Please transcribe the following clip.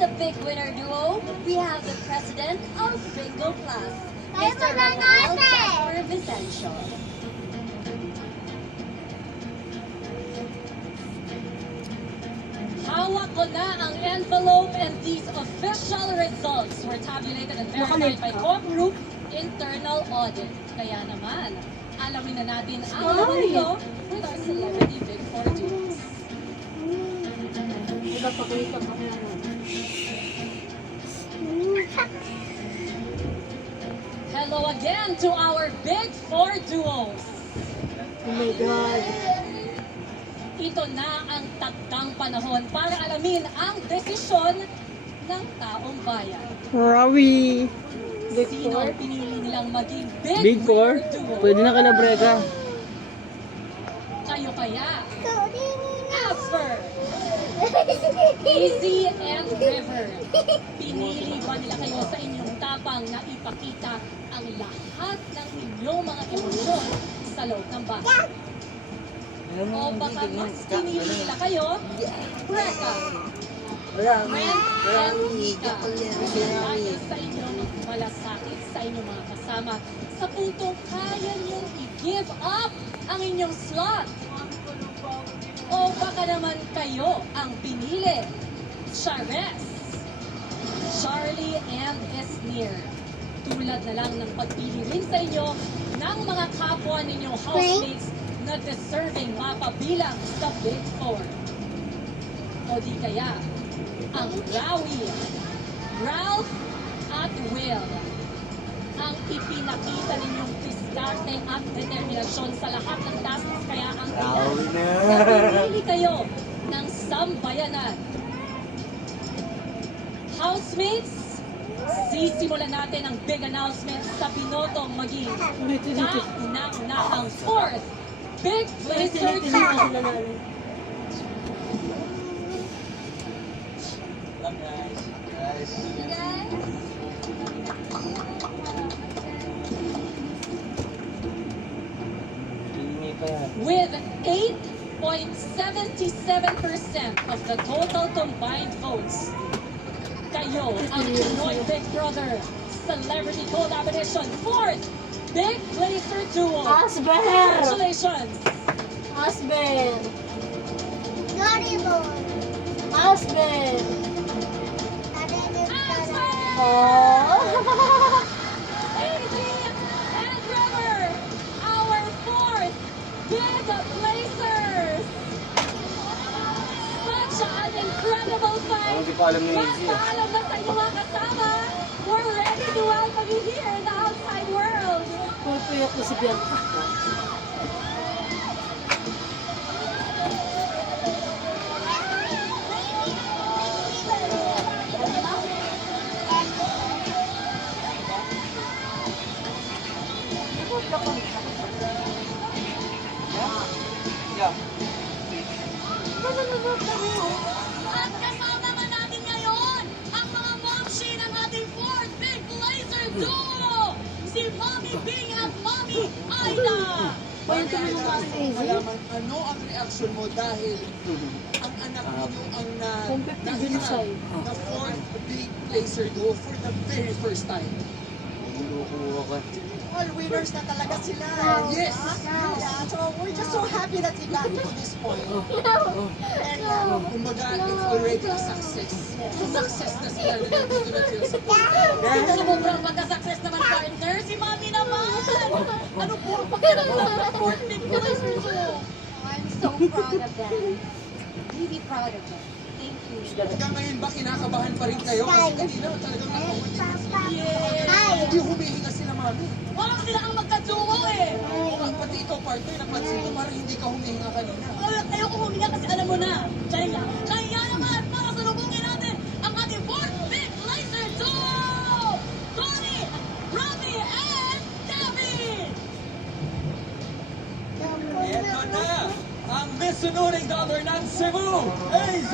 the big winner duo, we have the president of Bingo Plus, Mr. Rafael Jasper Vicencio. Hawak ko na ang envelope, and these official results were tabulated and verified by Co-op Group Internal Audit. Kaya naman, alamin na natin ang laman nito with our celebrity Big Four duos. Hello again to our Big Four duos. Oh my God. Ito na ang takdang panahon para alamin ang desisyon ng taong bayan. Rawi. Sino ang pinili nilang maging Big Four? winner duo? Pwede na kalabrega. Kayo kaya? Asper, Easy and River. Pinili ba nila kayo sa inyong tapang na ipakita ang lahat ng inyong mga emosyon sa loob ng bahay? O baka mas pinili nila kayo, Reka, Ren, and Mika, dahil sa inyong malasakit sa inyong mga kasama, sa puntong kaya niyong i-give up ang inyong slot. O baka naman kayo ang pinili, Chares, Charlie, and Esnir. Tulad na lang ng pagpili rin sa inyo ng mga kapwa ninyong housemates na deserving mapabilang sa Big Four. O di kaya, ang Rawi, Ralph at Will, ang ipinakita ninyong diskarte at determinasyon sa lahat ng tasks, kaya ang napili kayo ng sambayanan. Housemates, sisimulan natin ang big announcement sa binotong maging kauna-unahang fourth Big Blazer duo. With 8.77% of the total combined votes, kayo ang Pinoy Big Brother Celebrity Collaboration fourth Big Blazer duo. Asper! Congratulations! Asper! Asper! Oh! Easy and River, our fourth Big Blazers! Such an incredible fight! Hindi ko alam ni Easy. Paalam na sa inyong mga kasama. We're ready to welcome you here in the outside world. Pupuyo ko si Bianca. At kasama man natin ngayon ang mga momshi ng ating fourth Big Blazer duo, si Mommy Bing at Mommy Aida. Malaman ano ang reaksyon mo dahil ang anak ninyo ang nahiran na fourth Big Blazer duo for the very first time. All winners na talaga sila. Yes! Yeah, so we're just so happy that we got to this point. And kumbaga, it's already a success. Success na sila na nandito na sila sa point. Sobrang magka-success naman, partner. Si Mommy naman. Ano po ang pakiramdam ng fourth Big Blazer duo? I'm so proud of them. Really proud of them. Thank you. Hanggang ngayon ba kinakabahan pa rin kayo? Kasi kanina talagang nakaulit sila. Yeah. Hindi humihinga sila, mami. Parang sila ang magka-duo eh. Oo nga, pati ikaw, partner, napansin ko parang hindi ka humihinga kanina. Ayoko huminga kasi alam mo na. Kaya naman, para salubungin natin ang ating fourth Big Blazer duo! Tony, Robbie, and David! Ito na ang misunuring dollar ng Cebu, AZ!